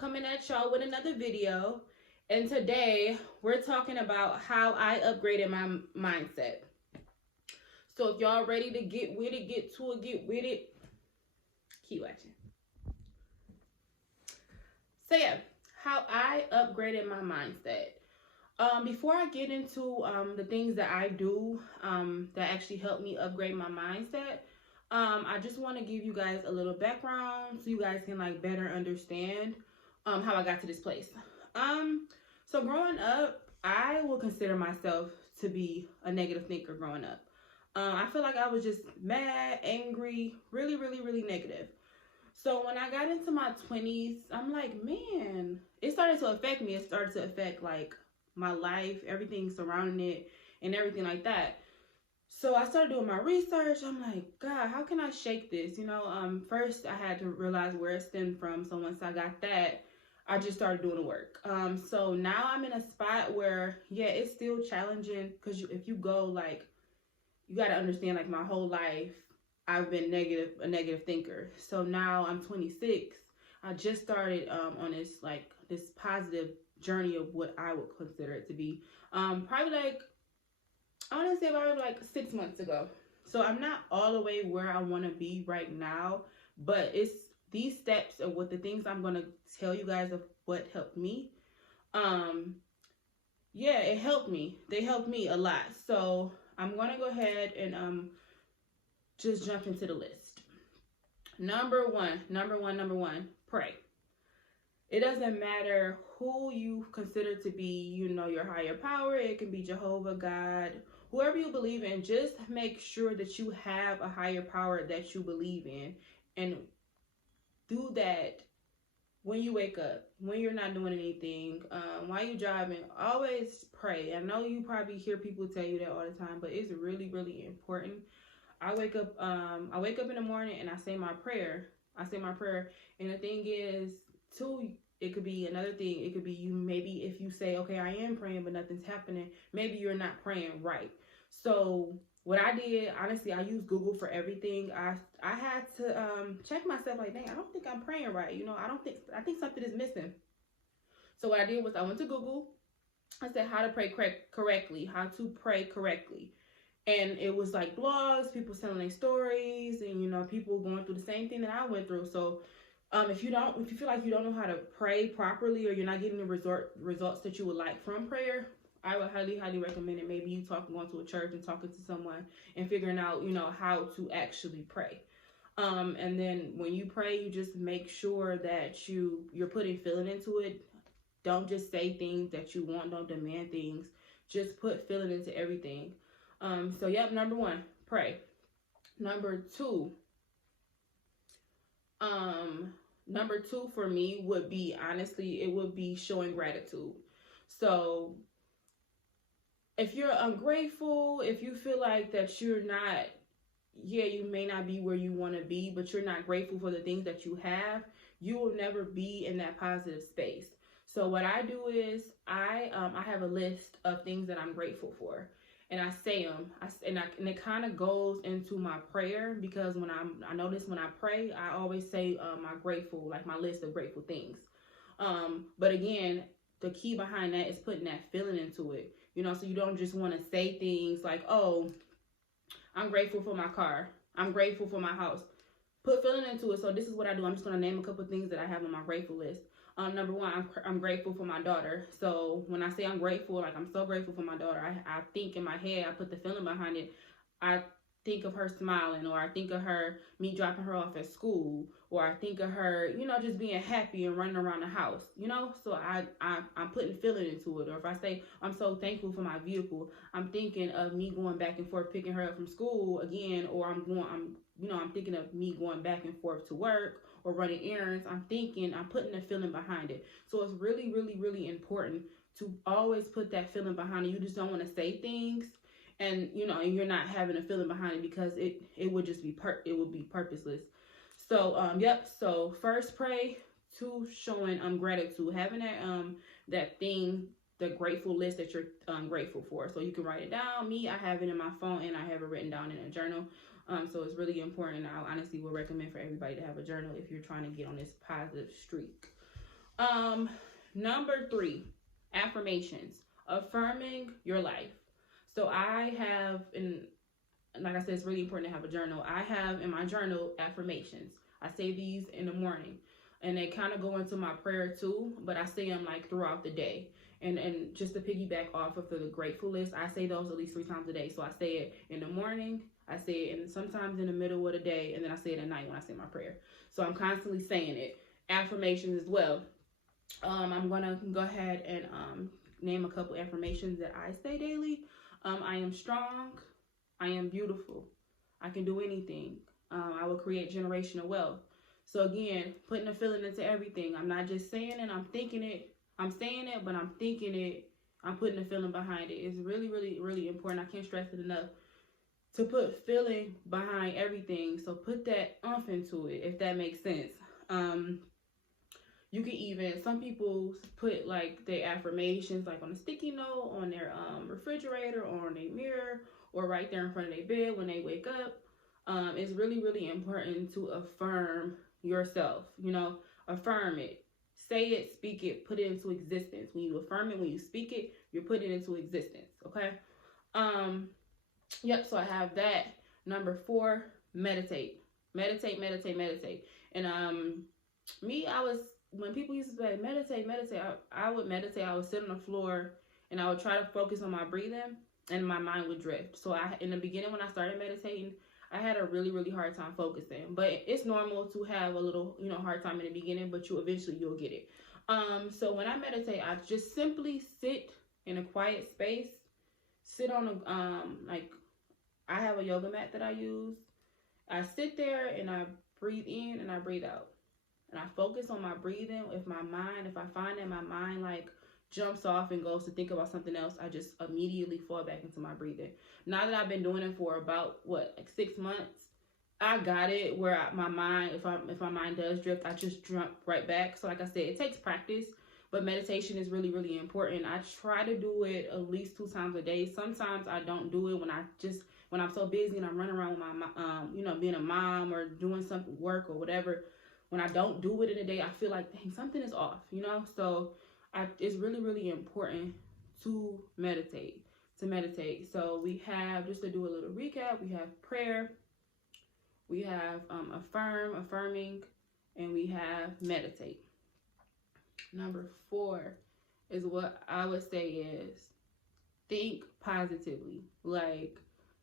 coming at y'all with another video. And today we're talking about how I upgraded my mindset. So if y'all ready to get with it, get with it, keep watching. So yeah, how I upgraded my mindset. Before I get into the things that I do that actually help me upgrade my mindset, I just want to give you guys a little background so you guys can like better understand how I got to this place. So growing up, I will consider myself to be a negative thinker growing up. I feel like I was just mad, angry, really negative. So when I got into my 20s, I'm like, man, it started to affect me. It started to affect like my life, everything surrounding it, and everything like that. So I started doing my research. I'm like, God, how can I shake this? First I had to realize where it stemmed from. So once I got that, I just started doing the work. So now I'm in a spot where, yeah, it's still challenging because if you go like, you got to understand like my whole life, I've been a negative thinker. So now I'm 26. I just started on this positive journey of what I would consider it to be. Probably like, I want to say about like 6 months ago. So I'm not all the way where I want to be right now, but it's these steps of what the things I'm going to tell you guys of what helped me. Yeah, it helped me. They helped me a lot. So I'm going to go ahead and just jump into the list. Number one, pray. It doesn't matter who you consider to be, your higher power. It can be Jehovah, God, whoever you believe in. Just make sure that you have a higher power that you believe in. And do that when you wake up, when you're not doing anything, while you're driving. Always pray. I know you probably hear people tell you that all the time, but it's really important. I wake up in the morning and I say my prayer. And the thing is, too, it could be another thing. It could be you, maybe if you say, okay, I am praying, but nothing's happening, maybe you're not praying right. So what I did, honestly, I use Google for everything. I had to check myself like, dang, I don't think I'm praying right. I think something is missing. So what I did was I went to Google. I said how to pray correctly, And it was like blogs, people telling their stories, and people going through the same thing that I went through. So if you feel like you don't know how to pray properly, or you're not getting the results that you would like from prayer, I would highly recommend it. Maybe you going to a church and talking to someone and figuring out, how to actually pray. And then when you pray, you just make sure that you're putting feeling into it. Don't just say things that you want. Don't demand things. Just put feeling into everything. So yep, number one, pray. Number two for me would be, honestly, it would be showing gratitude. So if you're ungrateful, if you feel like that you're not, you may not be where you want to be, but you're not grateful for the things that you have, you will never be in that positive space. So what I do is I have a list of things that I'm grateful for. And I say them, and it kind of goes into my prayer, because I notice when I pray, I always say my list of grateful things. But again, the key behind that is putting that feeling into it, so you don't just want to say things like, oh, I'm grateful for my car, I'm grateful for my house. Put feeling into it. So this is what I do. I'm just going to name a couple of things that I have on my grateful list. Number one, I'm grateful for my daughter. So when I say I'm grateful, like I'm so grateful for my daughter, I think in my head, I put the feeling behind it. I think of her smiling, or I think of me dropping her off at school, or I think of her, just being happy and running around the house, so I'm putting feeling into it. Or if I say I'm so thankful for my vehicle, I'm thinking of me going back and forth picking her up from school again, or I'm thinking of me going back and forth to work or running errands. I'm putting a feeling behind it. So it's really important to always put that feeling behind it. You just don't want to say things and you're not having a feeling behind it, because it would just be purposeless. So so first, pray. Two, showing gratitude, having that thing, the grateful list that you're grateful for. So you can write it down. I have it in my phone, and I have it written down in a journal. So it's really important. I honestly would recommend for everybody to have a journal if you're trying to get on this positive streak. Number 3, affirmations, affirming your life. So I have, and like I said, it's really important to have a journal. I have in my journal affirmations. I say these in the morning, and they kind of go into my prayer too, but I say them like throughout the day. And just to piggyback off of the grateful list, I say those at least 3 times a day. So I say it in the morning, I say it and sometimes in the middle of the day, and then I say it at night when I say my prayer. So I'm constantly saying it. Affirmations as well. I'm gonna go ahead and name a couple affirmations that I say daily. I am strong. I am beautiful. I can do anything. I will create generational wealth. So again, putting a feeling into everything. I'm not just saying it, I'm thinking it. I'm saying it, but I'm thinking it. I'm putting a feeling behind it. It's really, really, really important. I can't stress it enough to put feeling behind everything. So put that umph into it, if that makes sense. You can even, some people put like their affirmations like on a sticky note, on their refrigerator, or on their mirror, or right there in front of their bed when they wake up. It's really, really important to affirm yourself. Affirm it. Say it, speak it, put it into existence. When you affirm it, when you speak it, you're putting it into existence. Okay. Yep. So I have that. Number 4, meditate. Meditate. And when people used to say meditate, I would meditate. I would sit on the floor and I would try to focus on my breathing, and my mind would drift. So in the beginning, when I started meditating, I had a really, really hard time focusing. But it's normal to have a little, hard time in the beginning, but you'll get it. So when I meditate, I just simply sit in a quiet space, sit on I have a yoga mat that I use. I sit there and I breathe in and I breathe out. And I focus on my breathing. If I find that my mind jumps off and goes to think about something else, I just immediately fall back into my breathing. Now that I've been doing it for about 6 months, I got it where my mind, if my mind does drift, I just jump right back. So like I said, it takes practice, but meditation is really, really important. I try to do it at least 2 times a day. Sometimes I don't do it when I'm so busy and I'm running around with my being a mom or doing something, work or whatever. When I don't do it in a day, I feel like, dang, something is off, So it's really, really important to meditate. So we have, just to do a little recap, we have prayer, we have affirming, and we have meditate. Number 4 is what I would say is think positively.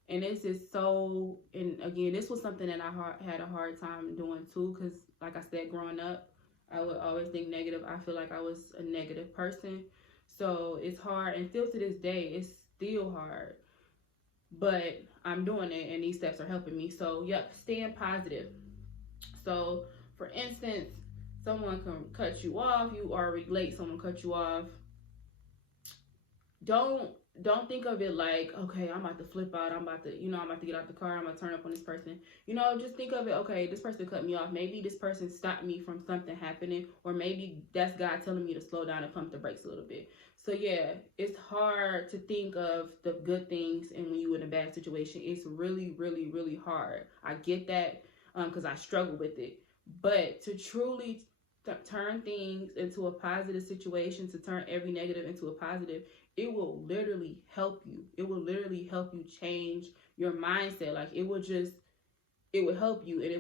And this is so, and again, this was something that I had a hard time doing too, because like I said, growing up, I would always think negative. I feel like I was a negative person. So it's hard, and still to this day, it's still hard. But I'm doing it, and these steps are helping me. So, yep, staying positive. So, for instance, someone can cut you off. You are late, someone cut you off. Don't think of it like, okay, I'm about to flip out. I'm about to get out the car. I'm going to turn up on this person. Just think of it, okay, this person cut me off. Maybe this person stopped me from something happening, or maybe that's God telling me to slow down and pump the brakes a little bit. So yeah, it's hard to think of the good things, and when you're in a bad situation, it's really, really, really hard. I get that because I struggle with it. But to truly turn things into a positive situation, to turn every negative into a positive, it will literally help you. It will literally help you change your mindset. It will help you, and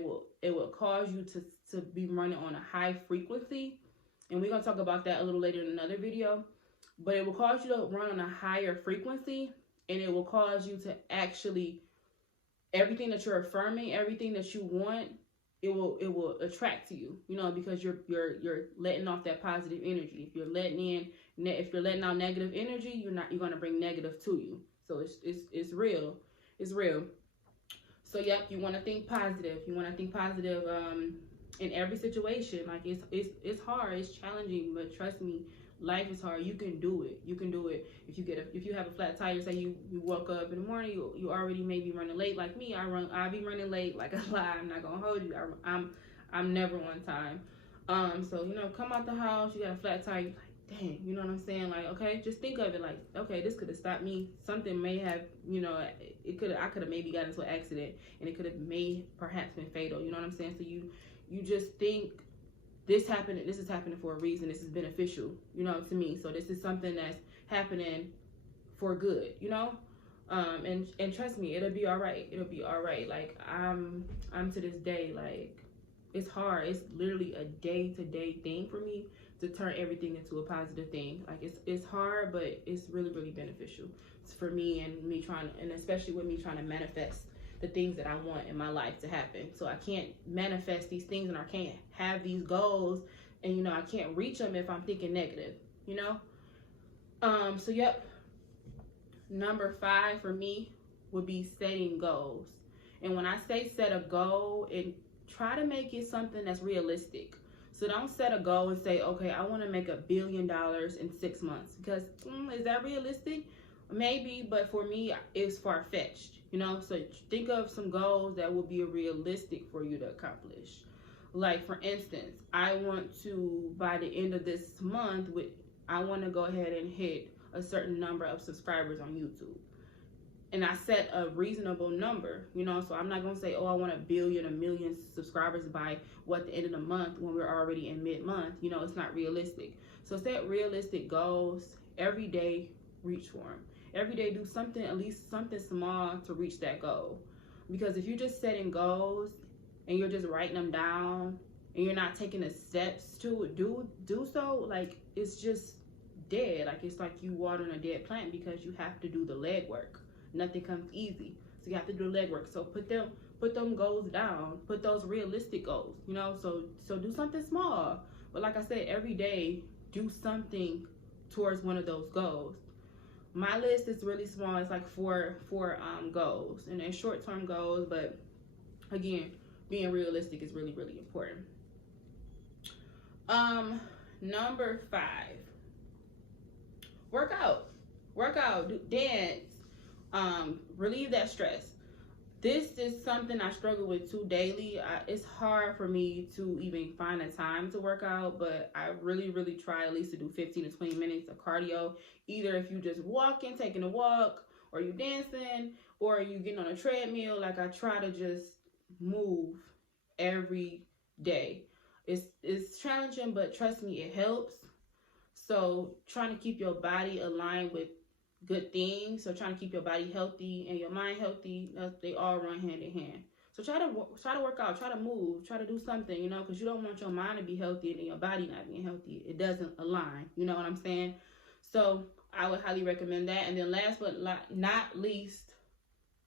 it will cause you to be running on a high frequency. And we're going to talk about that a little later in another video. But it will cause you to run on a higher frequency, and it will cause you to actually, everything that you're affirming, everything that you want, it will attract to you, because you're letting off that positive energy. If you're letting out negative energy, you're going to bring negative to you. So it's real. It's real. So yep, you want to think positive. You want to think positive in every situation. It's hard, it's challenging, but trust me, life is hard. You can do it. If you have a flat tire, say you woke up in the morning, you already may be running late. Like me, I be running late like a lie. I'm not gonna hold you. I'm never on time. So come out the house, you got a flat tire, you're like, dang, you know what I'm saying? Okay, just think of it like, okay, this could have stopped me. Something may have, I could have maybe got into an accident, and it could have perhaps been fatal. You know what I'm saying? So you just think this happened, this is happening for a reason. This is beneficial, you know, to me. So this is something that's happening for good, you know. And trust me, it'll be all right. It'll be all right. Like I'm to this day, like it's hard. It's literally a day-to-day thing for me to turn everything into a positive thing. Like it's hard, but it's really, really beneficial. It's for me and me trying, and especially with me trying to manifest the things that I want in my life to happen. So I can't manifest these things, and I can't have these goals, and you know, I can't reach them if I'm thinking negative, you know. So yep. Number 5 for me would be setting goals. And when I say set a goal, and try to make it something that's realistic. So don't set a goal and say, okay, I want to make $1 billion in 6 months. Because is that realistic? Maybe, but for me, it's far-fetched. You know, so think of some goals that will be realistic for you to accomplish. Like, for instance, I want to, by the end of this month, I want to go ahead and hit a certain number of subscribers on YouTube. And I set a reasonable number, you know, so I'm not going to say, oh, I want 1 million subscribers by the end of the month when we're already in mid-month. You know, it's not realistic. So set realistic goals every day, reach for them. Every day do something, at least something small to reach that goal. Because if you're just setting goals and you're just writing them down and you're not taking the steps to do so, like, it's just dead. Like, it's like you watering a dead plant, because you have to do the legwork. Nothing comes easy, so you have to do the legwork. So put them goals down, put those realistic goals, you know. So do something small, but like I said, every day do something towards one of those goals. My list is really small. It's like four goals, and they're short-term goals, but again, being realistic is really, really important. Number 5, work out, do, dance, relieve that stress. This is something I struggle with too daily. It's hard for me to even find a time to work out, but I really, really try at least to do 15 to 20 minutes of cardio. Either if you just walking, taking a walk, or you dancing, or you getting on a treadmill. Like, I try to just move every day. It's challenging, but trust me, it helps. So trying to keep your body aligned with good things. So trying to keep your body healthy and your mind healthy, they all run hand in hand. So try to work out, try to move, try to do something, you know, because you don't want your mind to be healthy and then your body not being healthy. It doesn't align, you know what I'm saying? So I would highly recommend that. And then last but not least,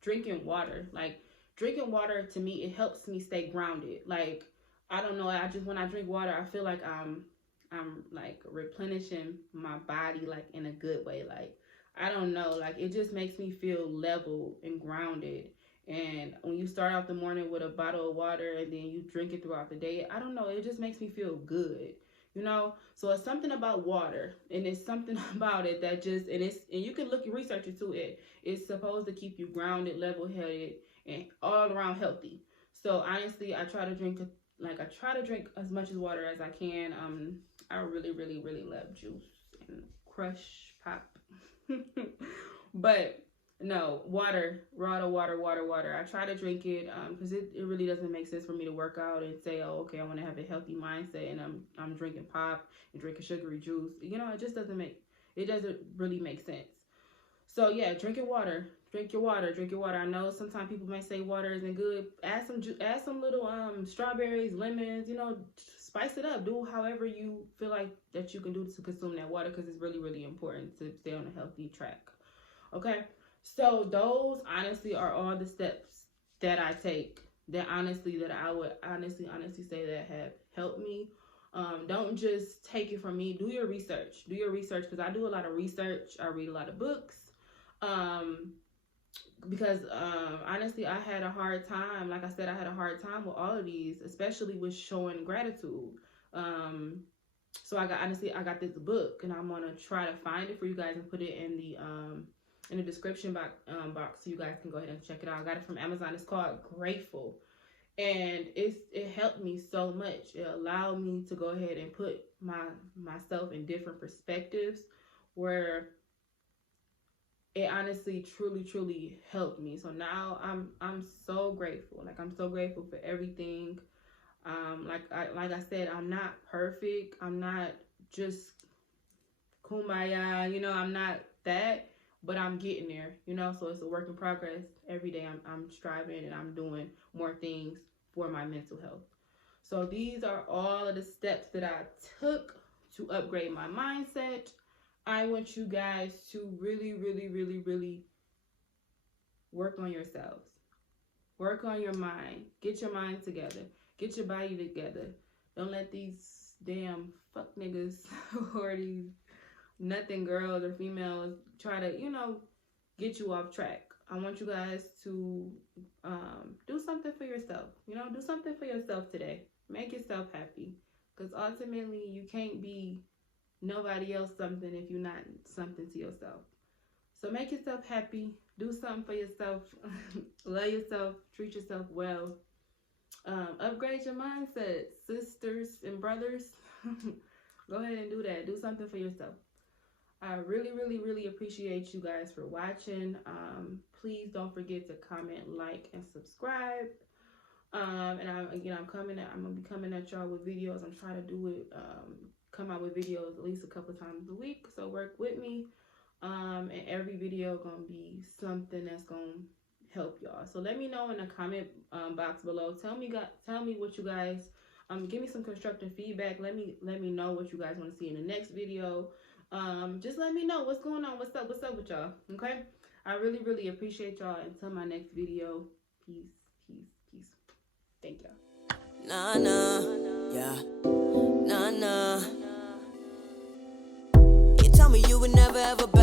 drinking water. Like, drinking water, to me, it helps me stay grounded. Like, I don't know, when I drink water, I feel like I'm like replenishing my body, like, in a good way. Like, I don't know, like, it just makes me feel level and grounded. And when you start off the morning with a bottle of water and then you drink it throughout the day, I don't know, it just makes me feel good, you know. So it's something about water, and it's something about it that just, and you can research it too. It's supposed to keep you grounded, level-headed, and all around healthy. So honestly, I try to drink as much as water as I can. I really, really, really love juice and crush pop. But no, water. I try to drink it because it really doesn't make sense for me to work out and say, oh, okay, I want to have a healthy mindset, and I'm drinking pop and drinking sugary juice. You know, it doesn't really make sense. So yeah, drink your water. I know sometimes people may say water isn't good. Add some little strawberries, lemons, you know, spice it up. Do however you feel like that you can do to consume that water, because it's really, really important to stay on a healthy track. Okay, so those honestly are all the steps that I take that I would honestly say that have helped me. Don't just take it from me. Do your research, because I do a lot of research. I read a lot of books. Because honestly, I had a hard time. Like I said, I had a hard time with all of these, especially with showing gratitude. So I got this book, and I'm gonna try to find it for you guys and put it in the description box so you guys can go ahead and check it out. I got it from Amazon. It's called Grateful, and it helped me so much. It allowed me to go ahead and put myself in different perspectives, where it honestly, truly, truly helped me. So now I'm so grateful. Like, I'm so grateful for everything. Like I said, I'm not perfect. I'm not just kumbaya, I'm not that, but I'm getting there, so it's a work in progress. Every day I'm striving and I'm doing more things for my mental health. So these are all of the steps that I took to upgrade my mindset. I want you guys to really, really, really, really work on yourselves. Work on your mind. Get your mind together. Get your body together. Don't let these damn fuck niggas or these nothing girls or females try to, get you off track. I want you guys to do something for yourself. Do something for yourself today. Make yourself happy. Because ultimately, you can't be nobody else something if you're not something to yourself. So make yourself happy. Do something for yourself. Love yourself. Treat yourself well. Upgrade your mindset, sisters and brothers. Go ahead and do that. Do something for yourself. I really, really, really appreciate you guys for watching. Please don't forget to comment, like, and subscribe. And I'm gonna be coming at y'all with videos. I'm trying to do it, come out with videos at least a couple times a week. So work with me. And every video gonna be something that's gonna help y'all. So let me know in the comment box below. Tell me what you guys give me some constructive feedback. Let me know what you guys want to see in the next video. Just let me know what's going on. What's up with y'all? Okay. I really, really appreciate y'all. Until my next video. Peace, peace, peace. Thank y'all. Nah, nah, yeah, nah, nah. You tell me you would never ever.